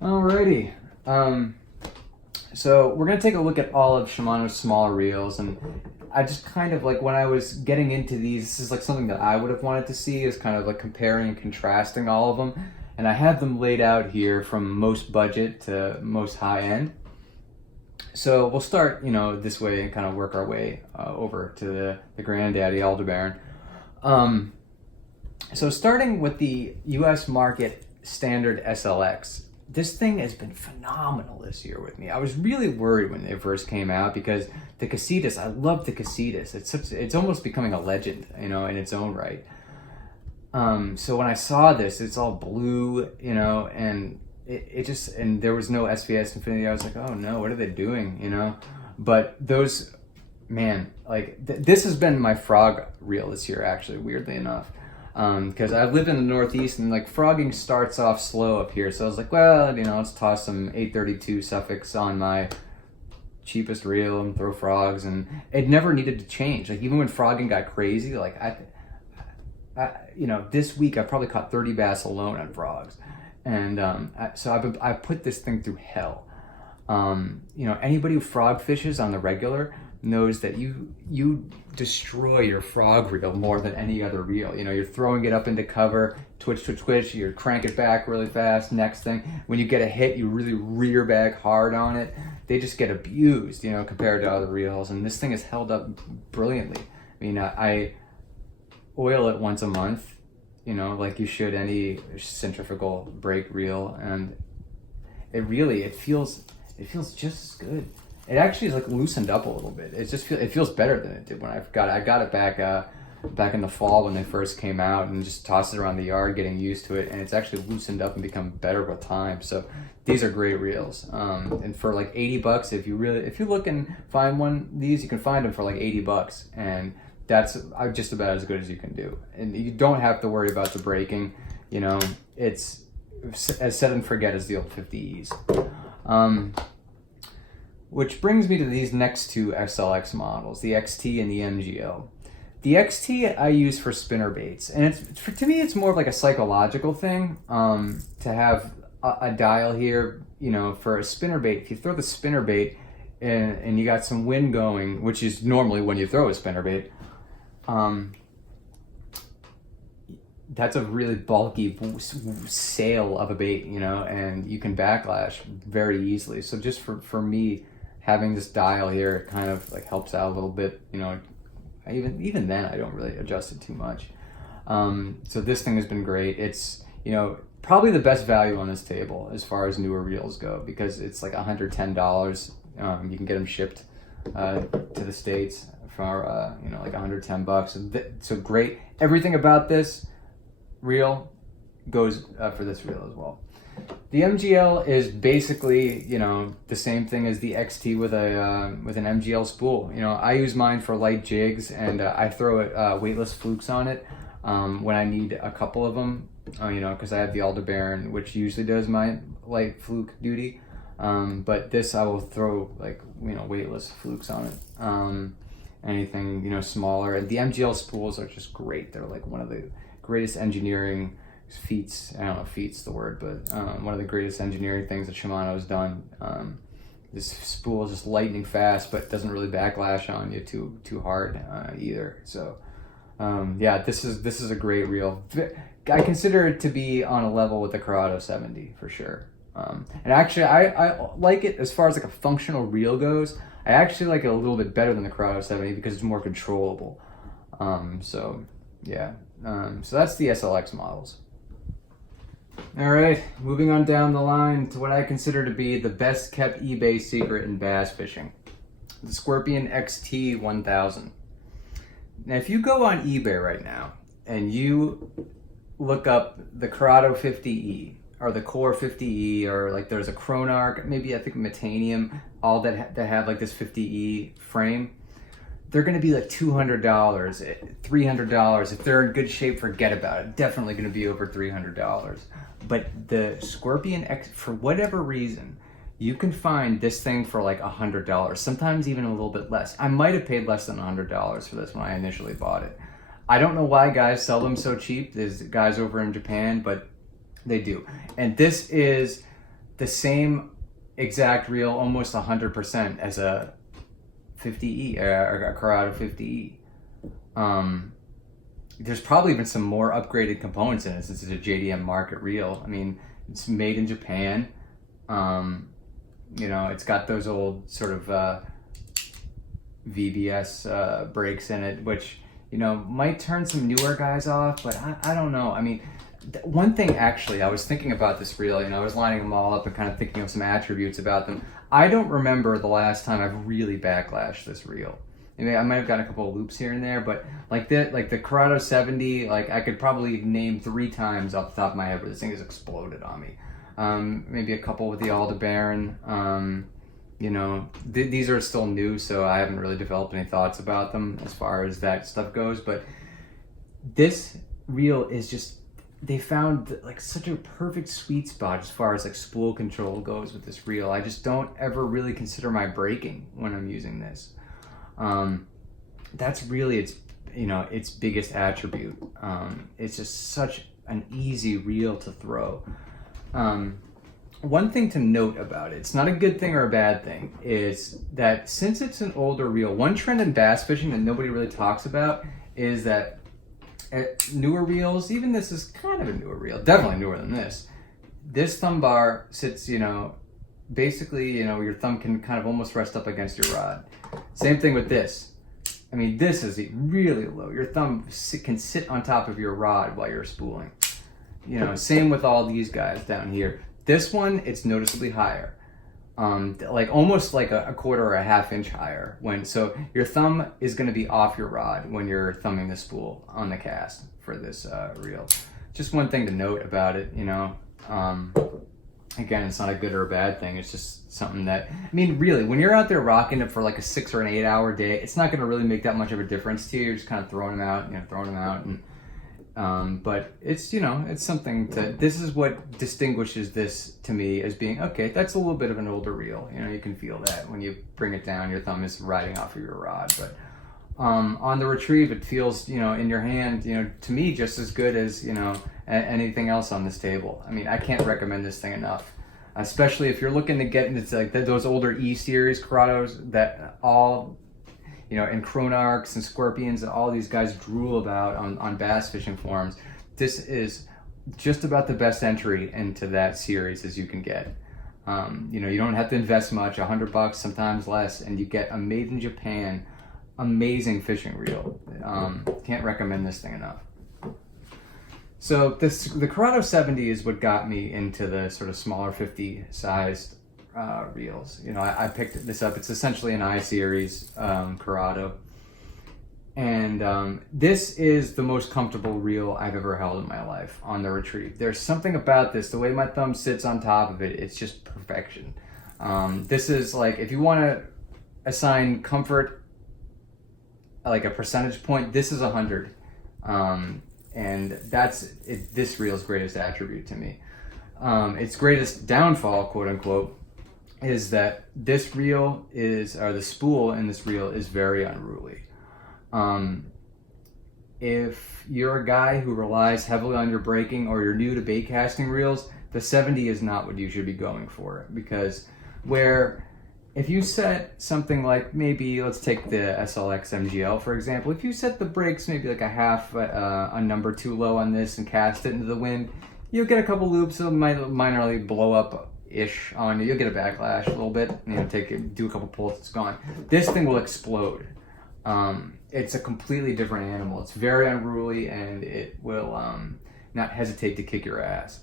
Alrighty. So we're gonna take a look at all of Shimano's smaller reels, and I just kind of like when I was getting into these, this is like something that I would have wanted to see is kind of like comparing and contrasting all of them, and I have them laid out here from most budget to most high end. So we'll start, this way and kind of work our way over to the granddaddy Aldebaran. So starting with the U.S. market standard SLX, this thing has been phenomenal this year with me. I was really worried when they first came out because the Casitas, I love the Casitas. It's almost becoming a legend, in its own right. So when I saw this, it's all blue, and it just, and there was no SVS Infinity. I was like, oh no, what are they doing, But those, man, like this has been my frog reel this year, actually, weirdly enough. Because I live in the Northeast and like frogging starts off slow up here. So I was like, well, let's toss some 832 Suffolks on my cheapest reel and throw frogs. And it never needed to change. Like even when frogging got crazy, like this week I probably caught 30 bass alone on frogs. And so I put this thing through hell. Anybody who frog fishes on the regular knows that you destroy your frog reel more than any other reel. You're throwing it up into cover, twitch, you crank it back really fast. Next thing, when you get a hit, you really rear back hard on it. They just get abused, compared to other reels. And this thing has held up brilliantly. I mean, I oil it once a month, like you should any centrifugal brake reel, and it feels just as good. It actually is like loosened up a little bit. It feels better than it did when I got it back in the fall when they first came out, and just tossed it around the yard, getting used to it, and it's actually loosened up and become better with time. So these are great reels. And for like $80, if you look and find one of these, you can find them for like $80, and that's just about as good as you can do. And you don't have to worry about the braking. It's as set and forget as the old 50Es. Which brings me to these next two SLX models, the XT and the MGL. The XT I use for spinner baits, and to me it's more of like a psychological thing to have a dial here, for a spinner bait. If you throw the spinner bait and you got some wind going, which is normally when you throw a spinner bait, that's a really bulky sail of a bait, and you can backlash very easily. So just for me, having this dial here kind of like helps out a little bit. Even then I don't really adjust it too much. So this thing has been great. It's probably the best value on this table as far as newer reels go, because it's like $110. You can get them shipped to the States for like $110. So great. Everything about this reel goes for this reel as well. The MGL is basically, the same thing as the XT with an MGL spool. I use mine for light jigs, and I throw it weightless flukes on it when I need a couple of them. Because I have the Aldebaran, which usually does my light fluke duty. But this I will throw like weightless flukes on it. Anything smaller, and the MGL spools are just great. They're like one of the greatest engineering feats. I don't know if feats the word, but one of the greatest engineering things that Shimano has done. This spool is just lightning fast, but doesn't really backlash on you too hard either. So this is a great reel. I consider it to be on a level with the Curado 70 for sure. And actually, I like it as far as like a functional reel goes. I actually like it a little bit better than the Curado 70 because it's more controllable. So that's the SLX models. All right, moving on down the line to what I consider to be the best kept eBay secret in bass fishing, the Scorpion XT 1000. Now, if you go on eBay right now and you look up the Curado 50E or the Core 50E, or like there's a Chronarch, maybe I think Metanium, all that have like this 50E frame, they're going to be like $200, $300. If they're in good shape, forget about it. Definitely going to be over $300. But the Scorpion X, for whatever reason, you can find this thing for like $100, sometimes even a little bit less. I might have paid less than $100 for this when I initially bought it. I don't know why guys sell them so cheap. There's guys over in Japan, but they do. And this is the same exact reel, almost 100% as a 50E or a Curado 50E. There's probably been some more upgraded components in it since it's a JDM market reel. I mean, it's made in Japan. It's got those old sort of VBS brakes in it, which, might turn some newer guys off, but I don't know. I mean, one thing actually, I was thinking about this reel, I was lining them all up and kind of thinking of some attributes about them. I don't remember the last time I've really backlashed this reel. I might have gotten a couple of loops here and there, but like the Curado 70, like I could probably name 3 times off the top of my head where this thing has exploded on me. Maybe a couple with the Aldebaran. These are still new, so I haven't really developed any thoughts about them as far as that stuff goes. But this reel is just, they found like such a perfect sweet spot as far as like spool control goes with this reel. I just don't ever really consider my braking when I'm using this. That's really its biggest attribute. It's just such an easy reel to throw. One thing to note about it, it's not a good thing or a bad thing, is that since it's an older reel, one trend in bass fishing that nobody really talks about is that newer reels, even this is kind of a newer reel, definitely newer than this thumb bar sits, basically, your thumb can kind of almost rest up against your rod. Same thing with this. I mean, this is really low. Your thumb can sit on top of your rod while you're spooling. Same with all these guys down here. This one, it's noticeably higher. Like almost like a quarter or a half inch higher. So your thumb is going to be off your rod when you're thumbing the spool on the cast for this reel. Just one thing to note about it, Again, it's not a good or a bad thing. It's just something that, really, when you're out there rocking it for like a 6 or an 8 hour day, it's not going to really make that much of a difference to you. You're just kind of throwing them out, and but it's, it's something this is what distinguishes this to me as being, okay, that's a little bit of an older reel. You can feel that when you bring it down, your thumb is riding off of your rod. But on the retrieve, it feels, in your hand, to me, just as good as, anything else on this table. I can't recommend this thing enough, especially if you're looking to get into like those older E-series Curados that all, and Chronarchs and Scorpions and all these guys drool about on bass fishing forums. This is just about the best entry into that series as you can get. You don't have to invest much, $100, sometimes less, and you get a made in Japan, amazing fishing reel. Can't recommend this thing enough. So the Curado 70 is what got me into the sort of smaller 50 sized reels. I picked this up. It's essentially an I-series Curado. And this is the most comfortable reel I've ever held in my life on the retrieve. There's something about this, the way my thumb sits on top of it, it's just perfection. This is like, if you want to assign comfort like a percentage point, this is 100. And that's this reel's greatest attribute to me. Its greatest downfall, quote unquote, is that this reel the spool in this reel is very unruly. If you're a guy who relies heavily on your braking or you're new to bait casting reels, the 70 is not what you should be going for, because if you set something like, maybe let's take the SLX MGL for example, if you set the brakes maybe like a number too low on this and cast it into the wind, you'll get a couple loops. It might minorly blow up ish on you. You'll get a backlash a little bit. Do a couple pulls, it's gone. This thing will explode. It's a completely different animal. It's very unruly, and it will not hesitate to kick your ass.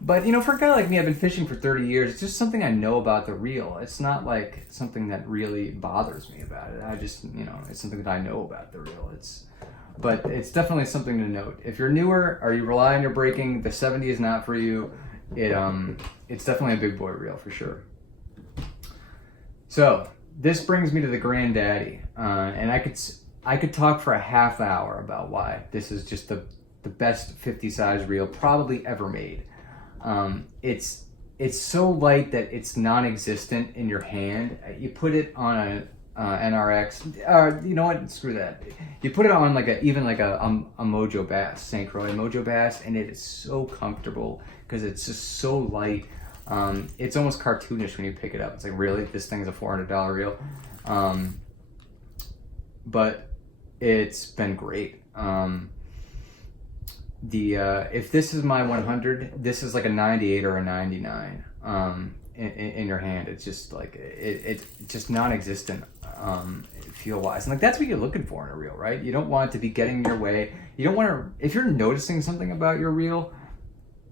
But for a guy like me, I've been fishing for 30 years. It's just something I know about the reel. It's not like something that really bothers me about it. I just, it's something that I know about the reel. But it's definitely something to note. If you're newer or you rely on your braking, the 70 is not for you. It's definitely a big boy reel for sure. So this brings me to the granddaddy, and I could talk for a half hour about why this is just the best 50 size reel probably ever made. It's so light that it's non-existent in your hand. You put it on a NRX, you know what? Screw that. You put it on even a Mojo Bass, St. Croix Mojo Bass, and it is so comfortable because it's just so light. It's almost cartoonish when you pick it up. It's like, really, this thing's a $400 reel. But it's been great. If this is my 100, this is like a 98 or a 99 in your hand. It's just like it's just non-existent feel wise, and like that's what you're looking for in a reel, right? You don't want it to be getting in your way. You don't want to, if you're noticing something about your reel,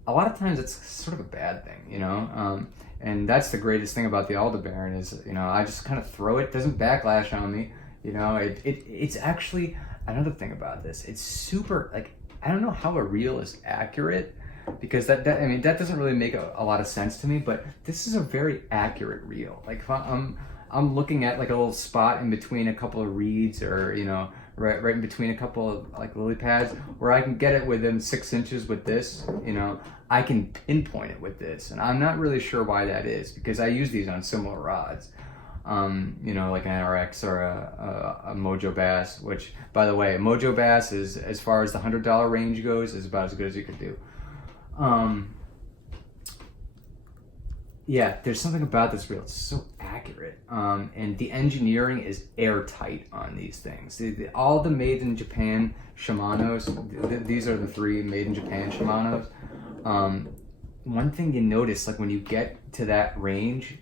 a lot of times it's sort of a bad thing, you know. And that's the greatest thing about the Aldebaran is, you know, I just kind of throw it, doesn't backlash on me, you know. It's actually another thing about this. It's super, like, I don't know how a reel is accurate, because that I mean, that doesn't really make a lot of sense to me, but this is a very accurate reel. Like, if I'm looking at like a little spot in between a couple of reeds, or, you know, right in between a couple of like lily pads, where I can get it within 6 inches with this, you know, I can pinpoint it with this. And I'm not really sure why that is, because I use these on similar rods. You know, like an NRX or a Mojo Bass, which, by the way, Mojo Bass is, as far as the $100 range goes, is about as good as you could do. Yeah, there's something about this reel. It's so accurate. And the engineering is airtight on these things. All the made in Japan Shimanos, these are the 3 made in Japan Shimanos. One thing you notice, like when you get to that range,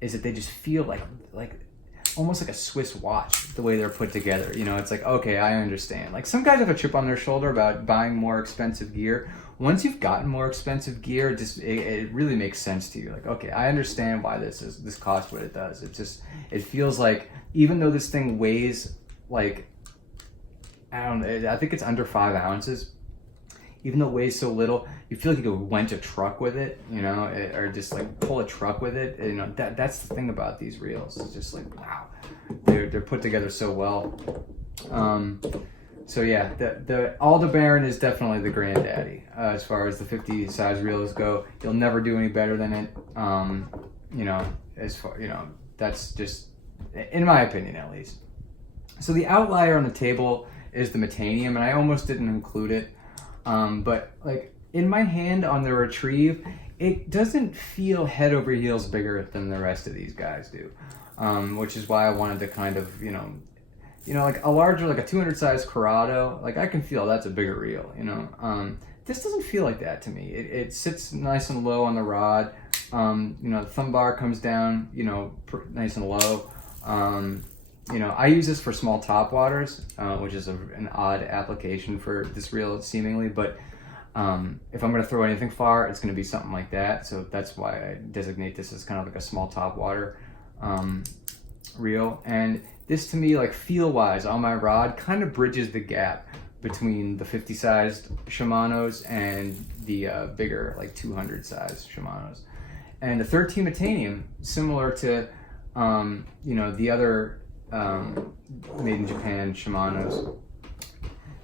is that they just feel like almost like a Swiss watch, the way they're put together. You know, it's like, okay, I understand. Like, some guys have a chip on their shoulder about buying more expensive gear. Once you've gotten more expensive gear, it really makes sense to you. Like, okay, I understand why this costs what it does. It feels like, even though this thing weighs like, I think it's under 5 ounces, even though it weighs so little, you feel like you could wench a truck with it, you know, or just like pull a truck with it. You know, that's the thing about these reels. It's just like, wow, they're put together so well. So yeah, the Aldebaran is definitely the granddaddy as far as the 50 size reels go. You'll never do any better than it. You know, as far, you know, that's just, in my opinion at least. So the outlier on the table is the Metanium, and I almost didn't include it. But like in my hand on the Retrieve, it doesn't feel head over heels bigger than the rest of these guys do, which is why I wanted to kind of, you know, like a larger, like a 200 size Curado, like I can feel that's a bigger reel, you know. This doesn't feel like that to me. It sits nice and low on the rod. You know, the thumb bar comes down, you know, nice and low. You know, I use this for small top waters, which is an odd application for this reel seemingly, but if I'm going to throw anything far, it's going to be something like that. So that's why I designate this as kind of like a small top water reel. And this, to me, like feel wise on my rod, kind of bridges the gap between the 50 sized Shimanos and the bigger, like 200 size Shimanos. And the 13 Metanium, similar to you know, the other made in Japan Shimanos,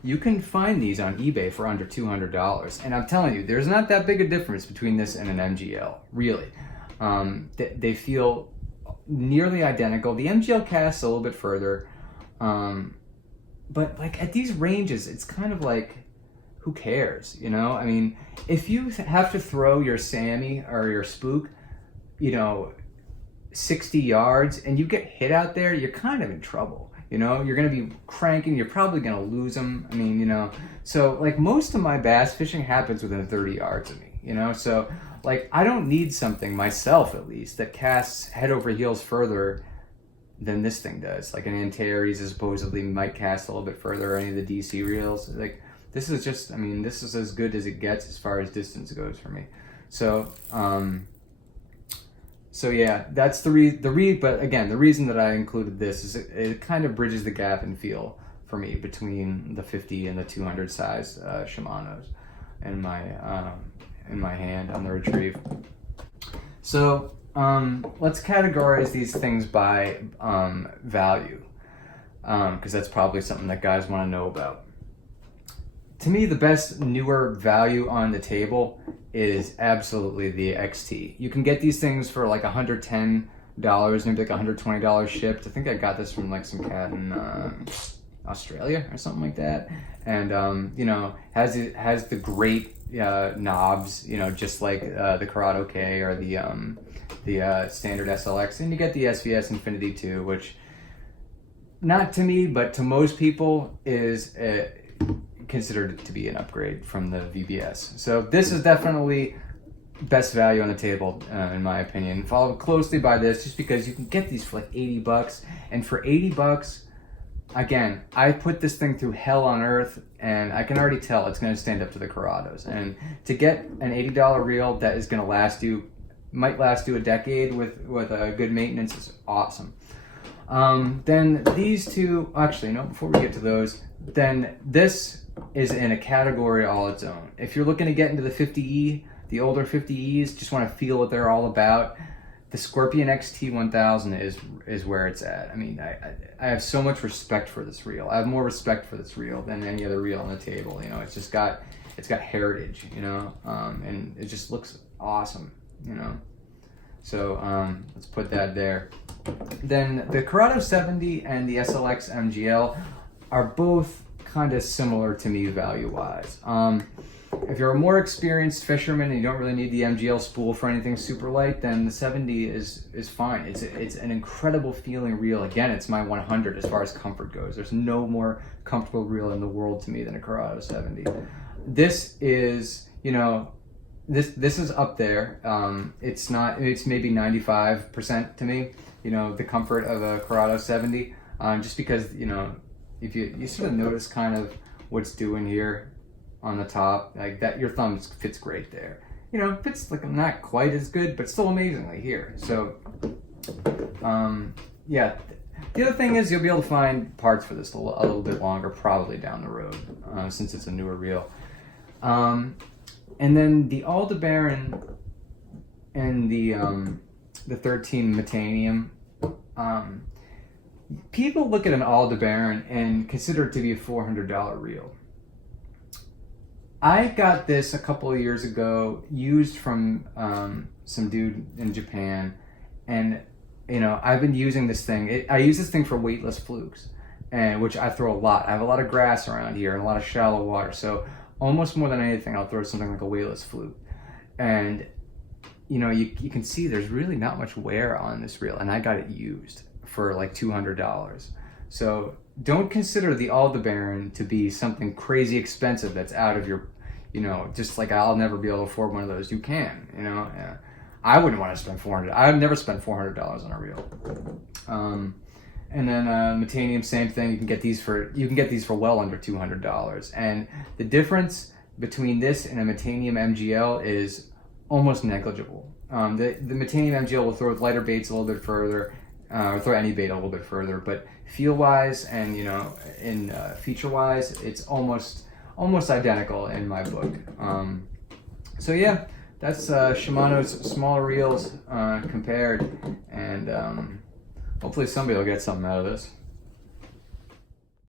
you can find these on eBay for under $200. And I'm telling you, there's not that big a difference between this and an MGL, really. They feel nearly identical. The MGL casts a little bit further, but like at these ranges, it's kind of like, who cares, you know? I mean, if you have to throw your Sammy or your Spook, you know, 60 yards and you get hit out there, you're kind of in trouble. You know, you're going to be cranking, you're probably going to lose them. I mean, you know, so like most of my bass fishing happens within 30 yards of me, you know? So like, I don't need something, myself at least, that casts head over heels further than this thing does. Like an Antares supposedly might cast a little bit further, or any of the DC reels. Like, this is just, I mean, this is as good as it gets as far as distance goes for me. So, so yeah, that's but again, the reason that I included this is it kind of bridges the gap in feel for me between the 50 and the 200 size Shimanos in my hand on the Retrieve. So let's categorize these things by value, because that's probably something that guys want to know about. To me, the best newer value on the table is absolutely the XT. You can get these things for like $110, maybe like $120 shipped. I think I got this from like some cat in Australia or something like that, and you know, has the great knobs, you know, just like the Curado K or the standard SLX, and you get the SVS Infinity 2, which not to me, but to most people is considered to be an upgrade from the VBS. So this is definitely best value on the table, in my opinion. Followed closely by this, just because you can get these for like $80, and for $80, again, I put this thing through hell on earth, and I can already tell it's going to stand up to the Curados. And to get an $80 reel that is going to might last you a decade with a good maintenance is awesome. Then these two, actually, no, before we get to those, then this is in a category all its own. If you're looking to get into the 50E, the older 50Es, just want to feel what they're all about, the Scorpion XT1000 is where it's at. I mean, I have so much respect for this reel. I have more respect for this reel than any other reel on the table. You know, it's got heritage, you know, and it just looks awesome, you know. So let's put that there. Then the Curado 70 and the SLX MGL are both kind of similar to me value-wise. If you're a more experienced fisherman and you don't really need the MGL spool for anything super light, then the 70 is fine. It's an incredible feeling reel. Again, it's my 100 as far as comfort goes. There's no more comfortable reel in the world to me than a Curado 70. This is, you know, this is up there. It's maybe 95% to me, you know, the comfort of a Curado 70, just because, you know, if you sort of notice kind of what's doing here on the top, like that, your thumb fits great there. You know, fits like not quite as good, but still amazingly here. So, yeah. The other thing is you'll be able to find parts for this a little bit longer, probably down the road, since it's a newer reel. And then the Aldebaran and the 13 Metanium. People look at an Aldebaran and consider it to be a $400 reel. I got this a couple of years ago, used from some dude in Japan, and you know, I've been using this thing. I use this thing for weightless flukes, and which I throw a lot. I have a lot of grass around here and a lot of shallow water, so almost more than anything, I'll throw something like a weightless fluke. And you know, you can see there's really not much wear on this reel, and I got it used for like $200. So don't consider the Aldebaran to be something crazy expensive that's out of your, you know, just like I'll never be able to afford one of those. You can, you know. Yeah. I wouldn't want to spend $400. I've never spent $400 on a reel. And then Metanium, same thing. You can get these for well under $200. And the difference between this and a Metanium MGL is almost negligible. The Metanium MGL will throw lighter baits a little bit further, or throw any bait a little bit further, but feel-wise and, you know, in feature-wise, it's almost identical in my book. So yeah, that's Shimano's smaller reels compared, and hopefully somebody will get something out of this.